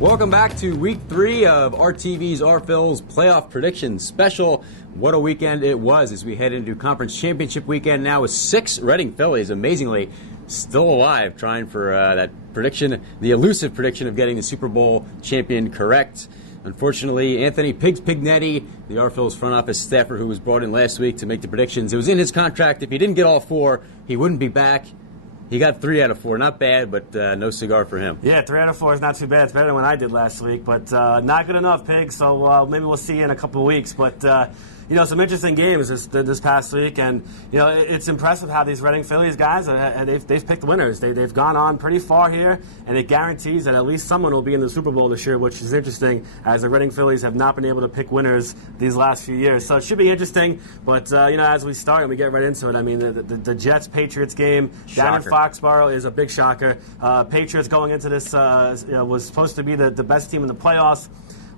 Welcome back to week 3 of RTV's RPhil's playoff prediction special. What a weekend it was as we head into conference championship weekend now with 6 Reading Phillies, amazingly, still alive, trying for that prediction, the elusive prediction of getting the Super Bowl champion correct. Unfortunately, Anthony Pigs Pignetti, the RPhil's front office staffer who was brought in last week to make the predictions, it was in his contract. If he didn't get all 4, he wouldn't be back. He got 3 out of 4. Not bad, but no cigar for him. Yeah, 3 out of 4 is not too bad. It's better than what I did last week, but not good enough, Pig. So maybe we'll see you in a couple of weeks. But some interesting games this past week, and it's impressive how these Reading Phillies guys they've picked winners. They've gone on pretty far here, and it guarantees that at least someone will be in the Super Bowl this year, which is interesting, as the Reading Phillies have not been able to pick winners these last few years. So it should be interesting. But as we start and we get right into it, I mean the Jets-Patriots game down in Foxborough is a big shocker. Patriots going into this was supposed to be the best team in the playoffs.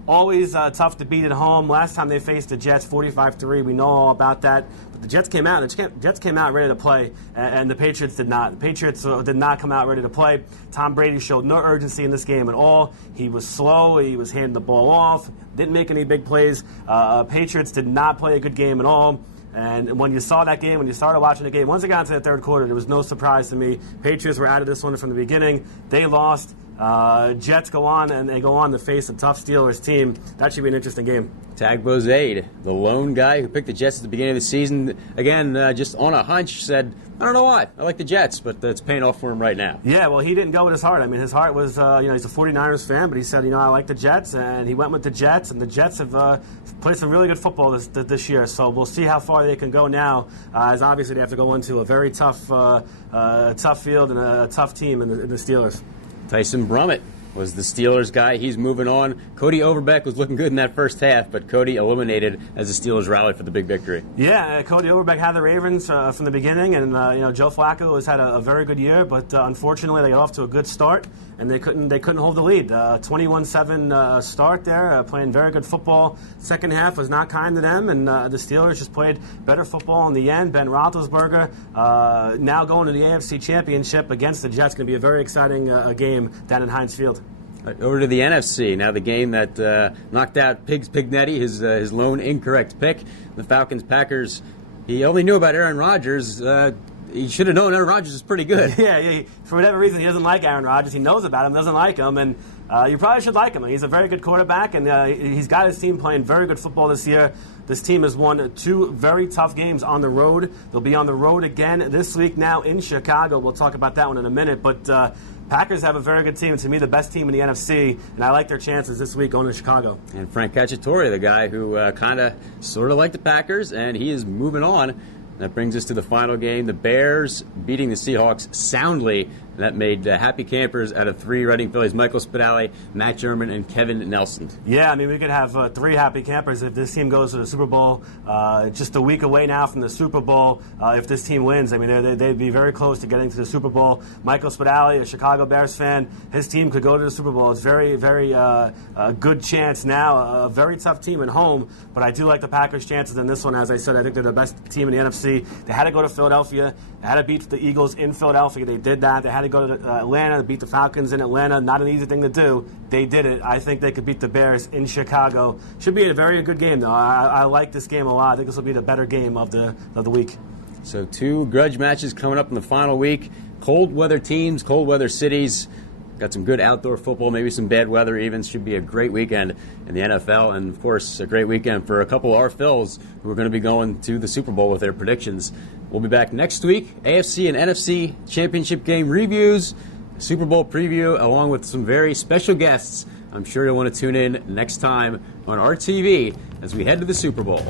Always tough to beat at home. Last time they faced the Jets, 45-3. We know all about that. But the Jets came out. The Jets came out ready to play, and the Patriots did not. The Patriots did not come out ready to play. Tom Brady showed no urgency in this game at all. He was slow. He was handing the ball off. Didn't make any big plays. Patriots did not play a good game at all. And when you saw that game, when you started watching the game, once it got into the third quarter, there was no surprise to me. Patriots were out of this one from the beginning. They lost. Jets go on, and they go on to face a tough Steelers team. That should be an interesting game. Tagbo Zaid, the lone guy who picked the Jets at the beginning of the season, again, just on a hunch, said, I don't know why. I like the Jets, but it's paying off for him right now. Yeah, well, he didn't go with his heart. I mean, his heart was, he's a 49ers fan, but he said, I like the Jets, and he went with the Jets, and the Jets have played some really good football this year. So we'll see how far they can go now, as obviously they have to go into a very tough field and a tough team in the Steelers. Tyson Brummett was the Steelers guy. He's moving on. Cody Overbeck was looking good in that first half, but Cody eliminated as the Steelers rallied for the big victory. Yeah, Cody Overbeck had the Ravens from the beginning, and Joe Flacco has had a very good year, but unfortunately they got off to a good start, and they couldn't hold the lead. 21-7 start there, playing very good football. Second half was not kind to them, and the Steelers just played better football in the end. Ben Roethlisberger now going to the AFC Championship against the Jets. Going to be a very exciting game down in Heinz Field. Over to the NFC. Now the game that knocked out Pigs Pignetti, his lone incorrect pick. The Falcons-Packers, he only knew about Aaron Rodgers. He should have known Aaron Rodgers is pretty good. Yeah, for whatever reason, he doesn't like Aaron Rodgers. He knows about him, doesn't like him, and you probably should like him. He's a very good quarterback, and he's got his team playing very good football this year. This team has won 2 very tough games on the road. They'll be on the road again this week now in Chicago. We'll talk about that one in a minute, but Packers have a very good team. To me, the best team in the NFC, and I like their chances this week going to Chicago. And Frank Cacciatore, the guy who kind of sort of liked the Packers, and he is moving on. That brings us to the final game. The Bears beating the Seahawks soundly. That made happy campers out of 3 Reading Phillies: Michael Spadali, Matt German, and Kevin Nelson. Yeah, I mean, we could have 3 happy campers if this team goes to the Super Bowl. Just a week away now from the Super Bowl. If this team wins, I mean, they'd be very close to getting to the Super Bowl. Michael Spadali, a Chicago Bears fan, his team could go to the Super Bowl. It's very, very good chance now. A very tough team at home, but I do like the Packers' chances in this one. As I said, I think they're the best team in the NFC. They had to go to Philadelphia. They had to beat the Eagles in Philadelphia. They did that. They had to go to Atlanta to beat the Falcons in Atlanta. Not an easy thing to do. They did it. I think they could beat the Bears in Chicago. Should be a very good game, though. I like this game a lot. I think this will be the better game of the week. So 2 grudge matches coming up in the final week. Cold weather teams, cold weather cities. Got some good outdoor football, maybe some bad weather even. Should be a great weekend in the NFL, and of course a great weekend for a couple of our Phils who are going to be going to the Super Bowl with their predictions. We'll be back next week. AFC and NFC championship game reviews, Super Bowl preview, along with some very special guests. I'm sure you'll want to tune in next time on RTV as we head to the Super Bowl.